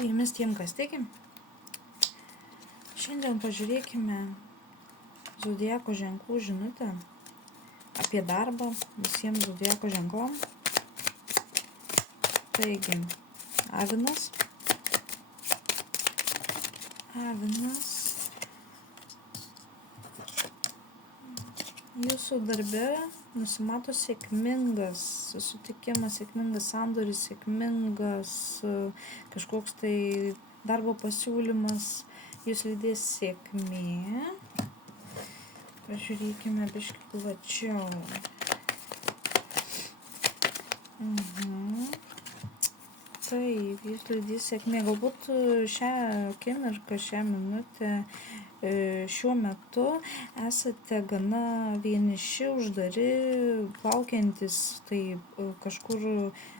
Su jumis tiem, kas tiki. Šiandien pažiūrėkime zodiako ženklų žinutę apie darbą visiems zodiako ženklam. Taigi, Avinas. Jūsų darbe nusimato sėkmingas susitikimas, sėkmingas sandoris, sėkmingas kažkoks tai darbo pasiūlymas, jūs lydės sėkmė. Pažiūrėkime biškį plačiau. Taip, jūs lydės sėkmė. Galbūt šią akimirką, šią minutę, šiuo metu esate gana vieniši, uždari, plaukiantis, tai kažkur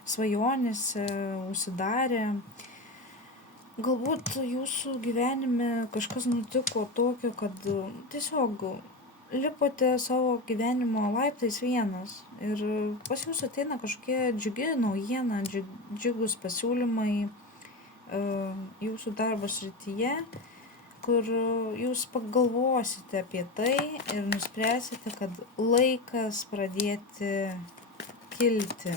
svajonėse, užsidarę. Galbūt jūsų gyvenime kažkas nutiko tokio, kad tiesiog lipote savo gyvenimo laiptais vienas ir pas jūs ateina kažkokie džiugi naujiena, džiugus pasiūlymai jūsų darbo srityje, kur jūs pagalvosite apie tai ir nuspręsite, kad laikas pradėti kilti.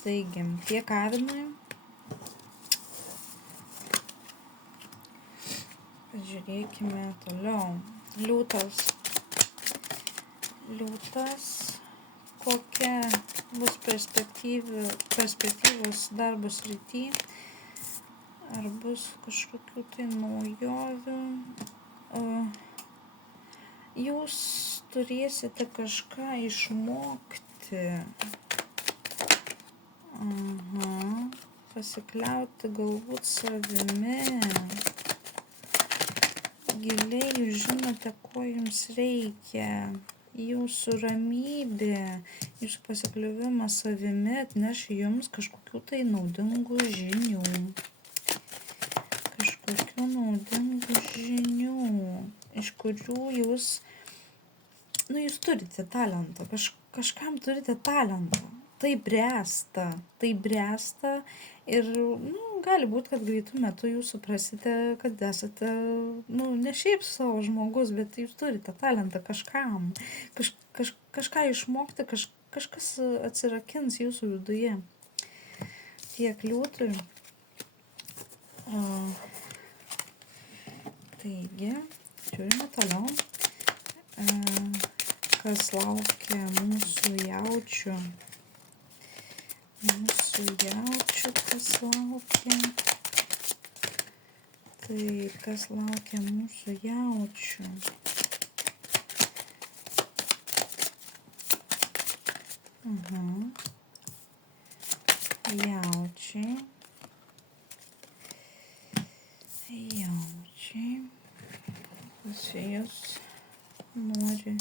Taigi, tiek Avinui. Pažiūrėkime toliau. Liūtas, kokia bus perspektyvos darbo srity, ar bus kažkokių tai naujovių. Jūs turėsite kažką išmokti, pasikliauti galbūt savimi. Giliai jūs žinote, ko jums reikia. Jūsų ramybė, jūsų pasikliavimas savimi atneš jums kažkokių tai naudingų žinių. Iš kurių jūs turite talentą. Kažkam turite talentą. Tai bręsta ir gali būti, kad greitų metų jūs suprasite, kad esate, ne šiaip savo žmogus, bet jūs turite talentą kažkam, kažką išmokti, kažkas atsirakins jūsų viduje. Tiek Liūtui. Taigi, žiūrime toliau, kas laukia mūsų jaučių. Kas laukia. Taip, kas laukia mūsų jaučių. Jaučiai. Jūs nori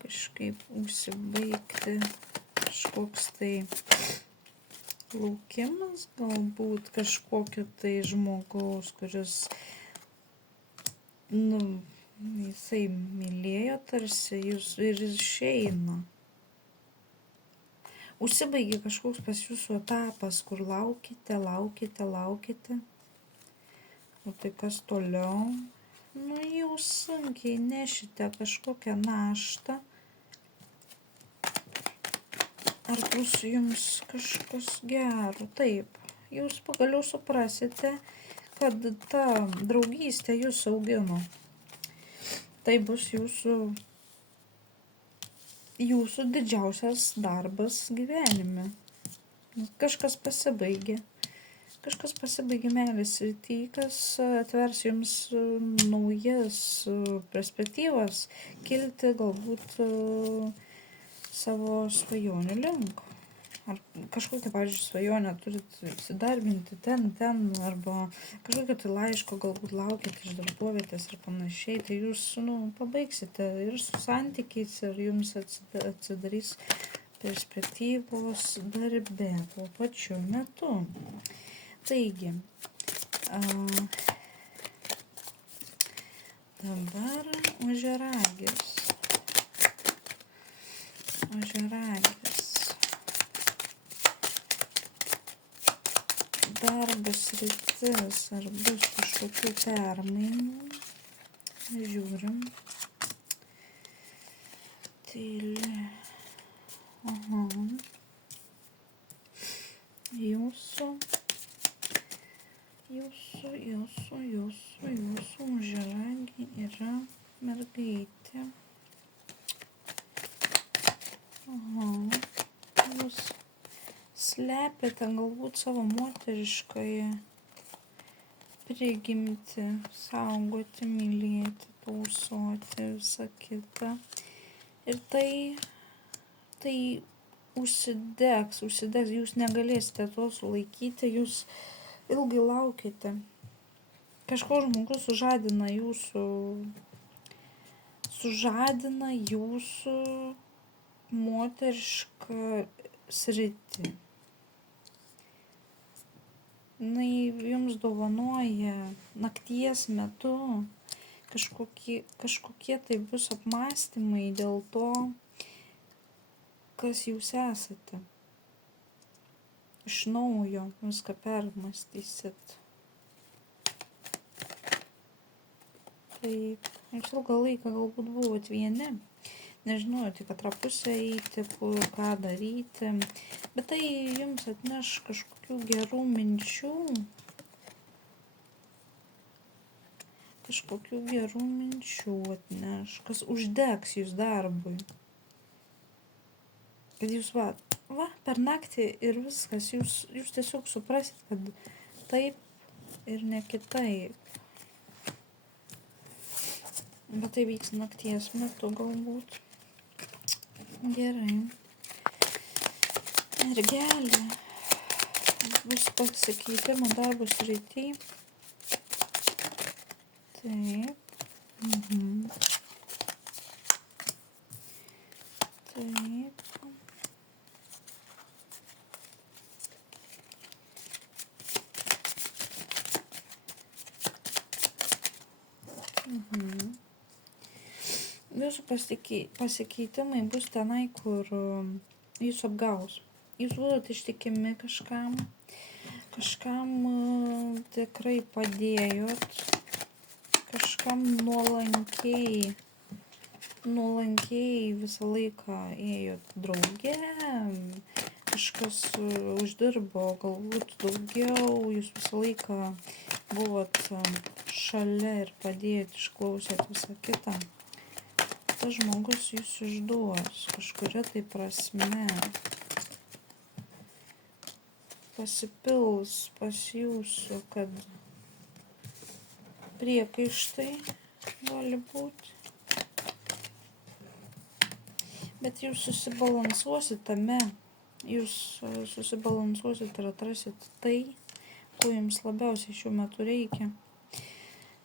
kažkaip užsibaigti kažkoks tai laukimas, galbūt kažkokio tai žmogaus, kuris, jisai mylėjo tarsi jūs ir išeina. Užsibaigė kažkoks pas jūsų etapas, kur laukite. O tai kas toliau? Jūs sunkiai nešite kažkokią naštą. Ar bus jums kažkas gero? Taip, jūs pagaliau suprasite, kad ta draugystė jūs augino. Tai bus jūsų didžiausias darbas gyvenime. Kažkas pasibaigė meilės srity, kas atvers jums naujas perspektyvas, kilti galbūt savo svajonių link. Ar kažkokią, pavyzdžiui, svajonę turit įsidarbinti ten, arba kažkokio tai laiško galbūt laukite iš darbovietės ir panašiai, tai jūs pabaigsite ir su santykiais, ir jums atsidarys perspektyvos darbe tuo pačiu metu. Taigi, dabar ožiaragis. darbo sritis, ar bus kažkokių permainų. Žiūrim. Tyli. Aha. Jūsų žalagi yra mergaitė. Aha. Jūs slepiate galbūt savo moteriškąją prigimtį, saugoti, mylėti, tausoti, visą kitą. Ir tai užsidegs, jūs negalėsite to sulaikyti, jūs ilgai laukite. Kažkoks žmogus sužadina jūsų moterišką sritį. Jums dovanoja nakties metu kažkokie tai bus apmąstymai dėl to, kas jūs esate. Iš naujo viską permąstysit. Taip, jūs ilgą laiką galbūt buvot vieni, nežinojote, kad pusę eiti, ką daryti, bet tai jums atneš kažkokių gerų minčių, atneš, kas uždegs jūs darbui. Kad jūs per naktį ir viskas, jūs tiesiog suprasit, kad taip ir ne kitaip. Bet tai vyks nakties metu galbūt. Gerai. Mergelė. Bus pasikeitimų darbo srity. Taip. Taip. Jūsų pasikeitimai bus tenai, kur jūs apgaus. Jūs būdate ištikimi kažkam tikrai padėjot, kažkam nuolankiai visą laiką ėjot drauge, kažkas uždirbo galbūt daugiau, jūs visą laiką buvot šalia ir padėjot, išklausėt visą kitą. Tas žmogus jūs išduos kažkuria tai prasme. Pasipils pas jūsų, kad priekaištai gali būti. Bet jūs susibalansuosit tame, ir atrasit tai, ko jums labiausiai šiuo metu reikia.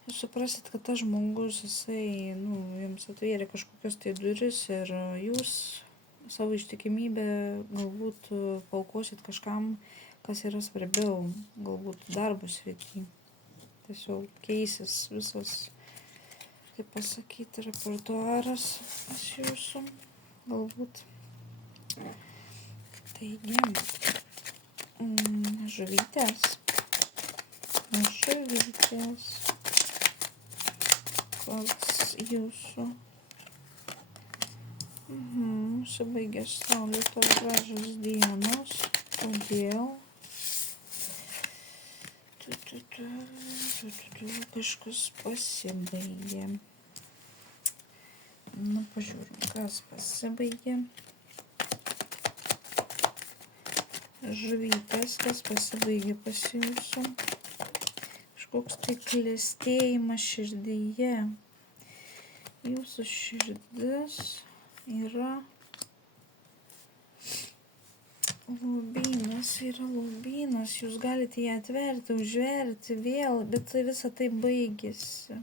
Jūs suprasit, kad tas žmogus, jisai, jums atvėrė kažkokios tai duris ir jūs savo ištikimybę galbūt paukosit kažkam, kas yra svarbiau, galbūt darbo srity. Tiesiog keisis visas, kaip pasakyti, repertuaras pas jūsų, galbūt. Taigi, žuvytės. Koks jūsų užsibaigė saulėtos gražios dienos. Kodėl? Kažkas pasibaigė. Pažiūrim, kas pasibaigė. Žuvytės, kas pasibaigė pas jūsų. Kažkoks tai klestėjimas širdyje. Jūsų širdis yra lobynas, jūs galite ją atverti, užverti vėl, bet visą tai baigėsi.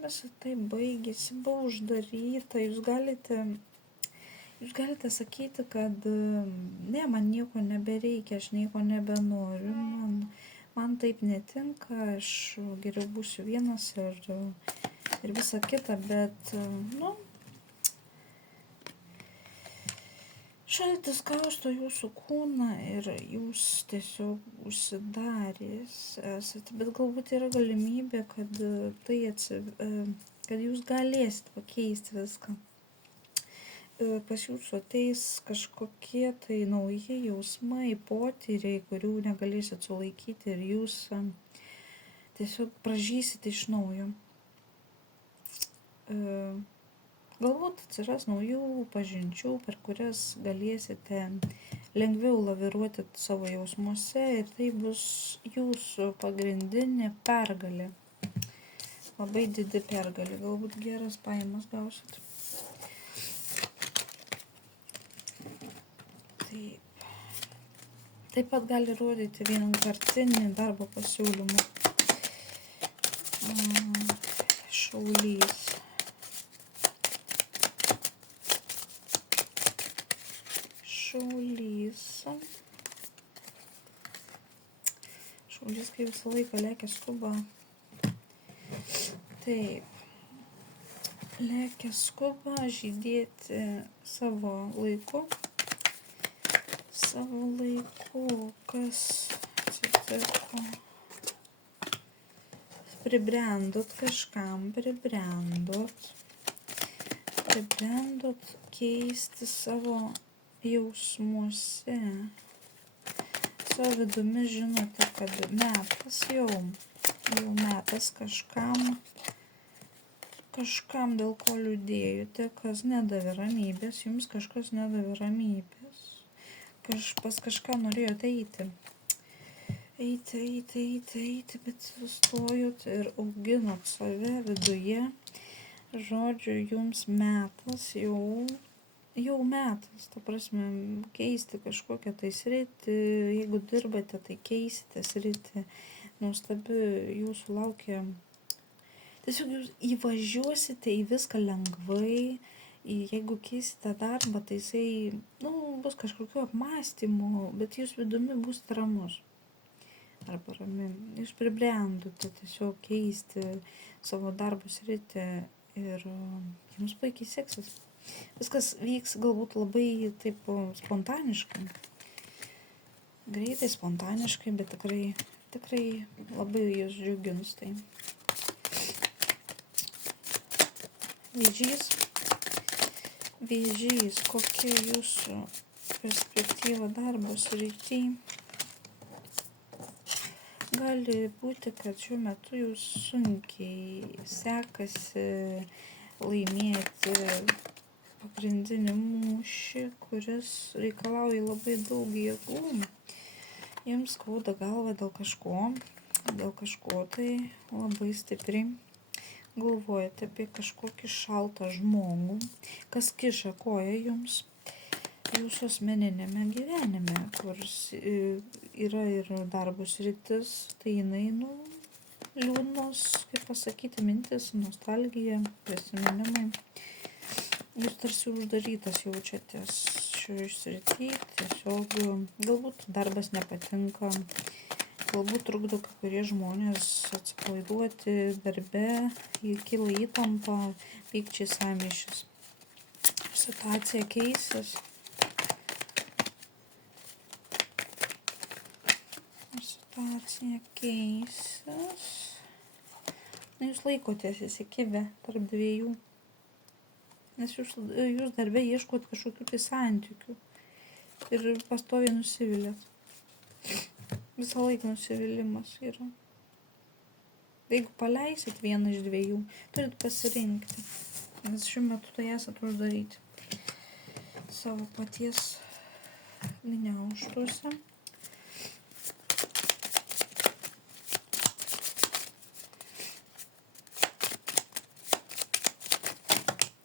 Buvo uždaryta, jūs galite sakyti, kad ne, man nieko nebereikia, aš nieko nebenoriu, man taip netinka, aš geriau būsiu vienas ir visa kita, bet, Šaltis kausto jūsų kūną ir jūs tiesiog užsidaręs esate, bet galbūt yra galimybė, kad kad jūs galėsit pakeisti viską. Pas jūsų ateis kažkokie tai nauji jausmai, potyriai, kurių negalėsit sulaikyti ir jūs tiesiog pražysite iš naujo. Galbūt atsiras naujų pažinčių, per kurias galėsite lengviau laviruoti savo jausmuose ir tai bus jūsų pagrindinė pergalė. Labai didi pergalė, galbūt geras pajamas gausit. Taip pat gali rodyti vienkartinį darbo pasiūlymą. Šaulys. Šaulys, kai visą laiką lekia skuba. Taip. Lekia skuba žydėti savo laiku. Kas atsitiko? Pribrendot kažkam, pribrendot keisti savo jausmuose. Savo vidumi žinote, kad metas jau metas kažkam dėl ko liūdėjote, kas nedavė ramybės, jums kažkas nedavė ramybės. Pas kažką norėjote eiti, bet sustojot ir auginot save viduje. Žodžiu, jums metas, jau metas, ta prasme, keisti kažkokią tai sritį, jeigu dirbate, tai keisite sritį, nuostabi jūsų laukia. Tiesiog jūs įvažiuosite į viską lengvai. Jeigu keisite darbą, tai jisai, bus kažkokiu apmąstymu, bet jūs vidumi bus ramus. Arba rami. Jūs pribrendote tiesiog keisti savo darbų sritį ir jums puikiai seksis. Viskas vyks galbūt labai taip spontaniškai. Greitai, spontaniškai, bet tikrai labai jūs džiugins tai. Vėžys, kokia jūsų perspektyva darbo srity? Gali būti, kad šiuo metu jūs sunkiai sekasi laimėti pagrindinį mūšį, kuris reikalauja labai daug jėgų. Jums skauda galva dėl kažko tai labai stipriai. Galvojate apie kažkokį šaltą žmogų, kas kiša koją jums jūsų asmeninėme gyvenime, kur yra ir darbo sritis, tai jinai, liūdnos, kaip pasakyti, mintis, nostalgija, prisiminimai. Jūs tarsi uždarytas jaučiatės šioje srity, tiesiog galbūt darbas nepatinka. Galbūt trukdo kai kurie žmonės atsipalaiduoti darbe, kyla įtampa, pykčiai, sąmyšis. Situacija keisis. Jūs laikotės įsikibę tarp dviejų. Nes jūs darbe ieškot kažkokių tai santykių. Ir pastoviai nusivilėt. Visą laiką nusivylimas yra. Jeigu paleisit vieną iš dviejų, turit pasirinkti. Nes šiuo metu tai esat uždaryti savo paties gniaužtuose.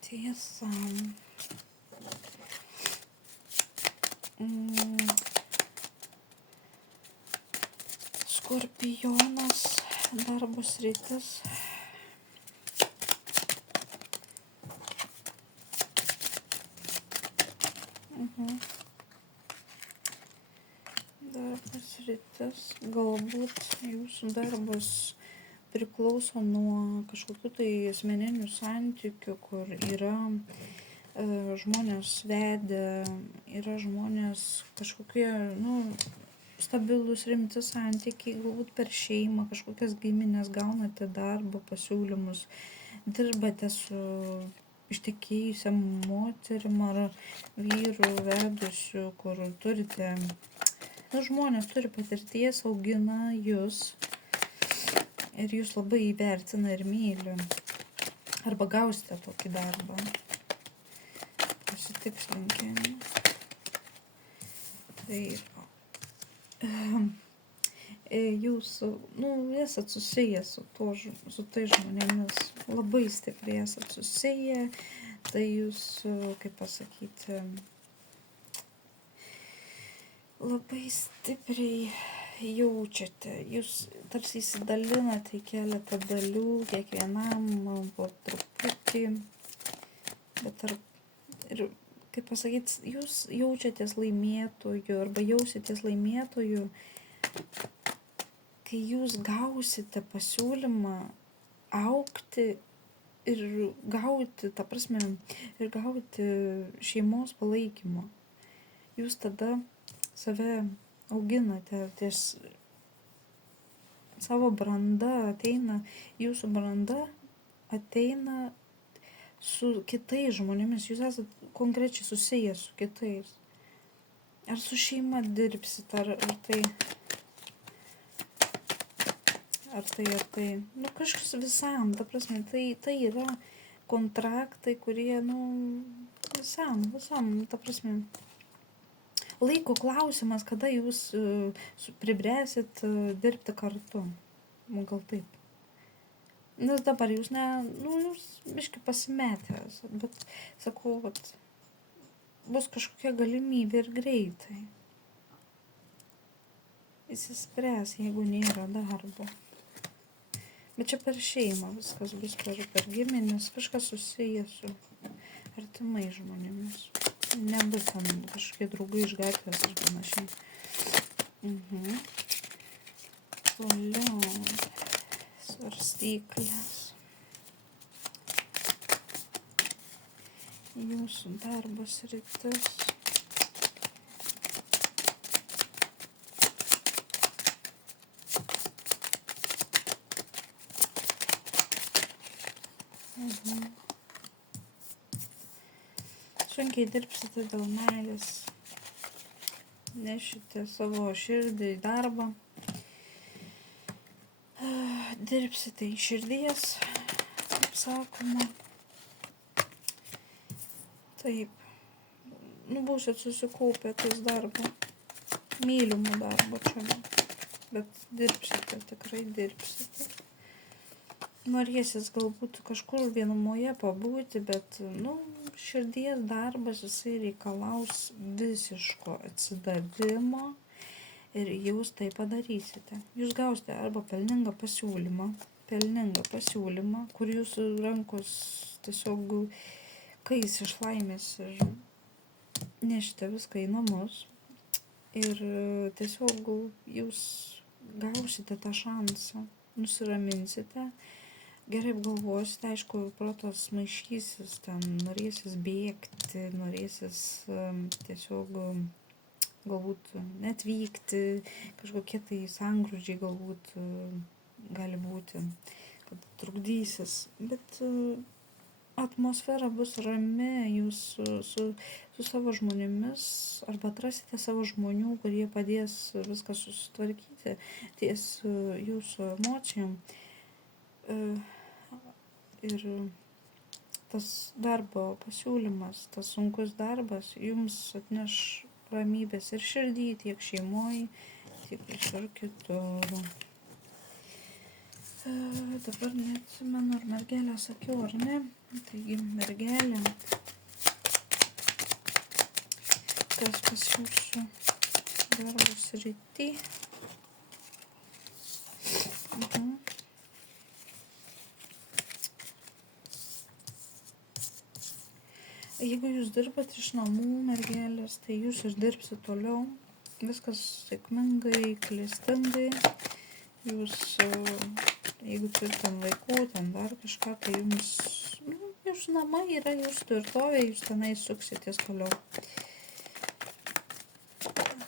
Tiesa. Skorpionas, darbo sritis. Darbas sritis. Galbūt jūsų darbas priklauso nuo kažkokių tai asmeninių santykių, kur yra žmonės vedė, yra žmonės kažkokie, stabilus, rimti santykiai, galbūt per šeimą, kažkokias giminės, gaunate darbo pasiūlymus, dirbate su ištekėjusiam moterim ar vyru vedusiu, kur turite, žmonės turi patirties, augina jūs ir jūs labai įvertina ir myli. Arba gausite tokį darbą. Pasitikslinkime. Tai jūs, esat susijęs su tai žmonėmis, labai stipriai esat susiję, tai jūs, kaip pasakyti, labai stipriai jaučiate, jūs tarsi įsidalinate į keletą dalių, kiekvienam po truputį, bet ir, kaip pasakyti, jūs jaučiatės laimėtojų arba jausitės laimėtojų, kai jūs gausite pasiūlymą augti ir gauti, ir gauti šeimos palaikymą. Jūs tada save auginate, ties savo branda ateina, jūsų branda ateina su kitais žmonėmis, jūs esate konkrečiai susijęs su kitais. Ar su šeima dirbsit, ar tai, kažkas visam, ta prasme, tai yra kontraktai, kurie, visam, ta prasme, laiko klausimas, kada jūs pribręsit dirbti kartu. Gal taip. Nes dabar jūs jūs biškį pasimetęs, bet sakau, bus kažkokia galimybė ir greitai. Įsispręs, jeigu nėra darbo. Bet čia per šeimą viskas bus per giminės, kažkas susijęs su artimai žmonėmis. Nebus ten kažkokie draugai iš gatvės ir panašiai. Toliau. Svarstyklės. Jūsų darbo sritis. Sunkiai dirbsite dėl meilės, nešite savo širdį į darbą, dirbsite iš širdies, kaip sakoma, taip, būsit susikaupę ties darbo, mylimų darbo čia, bet dirbsite, tikrai dirbsite. Norėsis galbūt kažkur vienumoje pabūti, bet, širdies darbas jisai reikalaus visiško atsidavimo ir jūs tai padarysite. Jūs gausite arba pelningą pasiūlymą, kur jūsų rankos tiesiog kais iš laimės ir nešite viską į namus ir tiesiog jūs gausite tą šansą, nusiraminsite. Gerai apgalvosite, aišku, protas maišysis, ten norėsis bėgti, norėsis tiesiog galbūt netvykti, kažkokie tai sangrūdžiai galbūt gali būti, kad trukdysis, bet atmosfera bus rami, jūs su savo žmonėmis arba atrasite savo žmonių, kurie padės viską susitvarkyti ties jūsų emocijom. Ir tas darbo pasiūlymas, tas sunkus darbas jums atneš ramybės ir širdį, tiek šeimoje, tiek visur kitur. Dabar neatsimenu, ar mergelę sakiau, ar ne. Taigi, mergelė, kas pas jūsų darbo srity. Jeigu jūs dirbat iš namų, mergelės, tai jūs ir dirbsit toliau. Viskas sėkmingai, klestingai. Jūs, jeigu turite vaikų, ten dar kažką, tai jums, jūsų namai yra jūsų tvirtovė, jūs tenai suksitės toliau.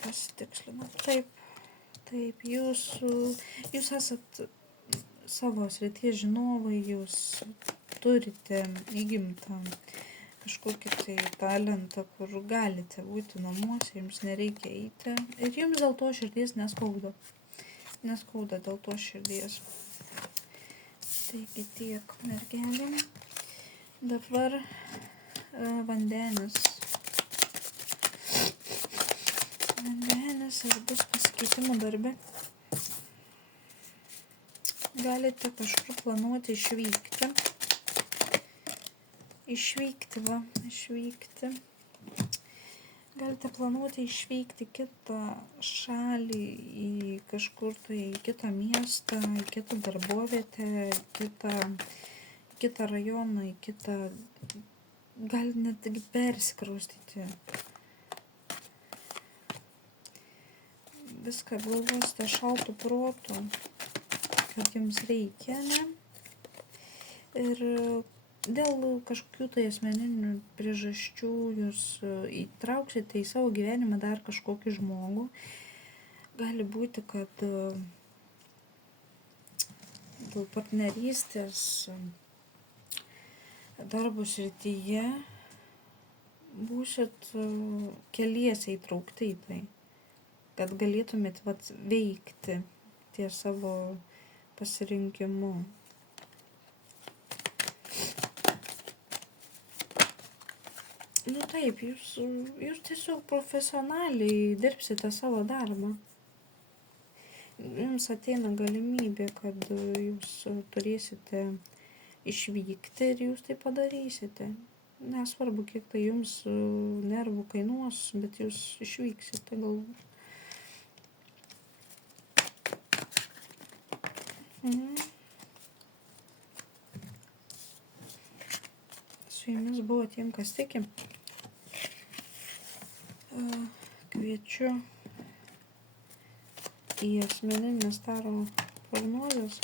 Pasitikslinu. Taip, jūs esat savo srities žinovai, jūs turite įgimtą kažkokį tai talentą, kur galite būti namuose, jums nereikia eiti ir jums dėl to širdies neskauda. Neskauda dėl to širdies. Taigi tiek, mergelėm. Dabar vandenis. Vandenis, ar bus pasikeitimų darbe. Galite kažkur planuoti išvykti. Išvykti. Galite planuoti išvykti kitą šalį, į kažkur tai į kitą miestą, į kitą darbovietę, kitą rajoną, į kitą, gal net persikraustyti. Viską galvosite šaltų protų, kad jums reikia, ne? Ir dėl kažkokių tai asmeninių priežasčių jūs įtrauksite į savo gyvenimą dar kažkokį žmogų. Gali būti, kad dėl partnerystės darbo srityje būsit keliese įtraukti į tai, kad galėtumėt veikti ties savo pasirinkimu. Nu taip, jūs tiesiog profesionaliai dirbsite savo darbą. Jums ateina galimybė, kad jūs turėsite išvykti ir jūs tai padarysite. Nesvarbu, kiek tai jums nervų kainuos, bet jūs išvyksite galbūt. Su jumis buvo tiem, kas tiki. Kviečiu į asmeninės taro prognozes.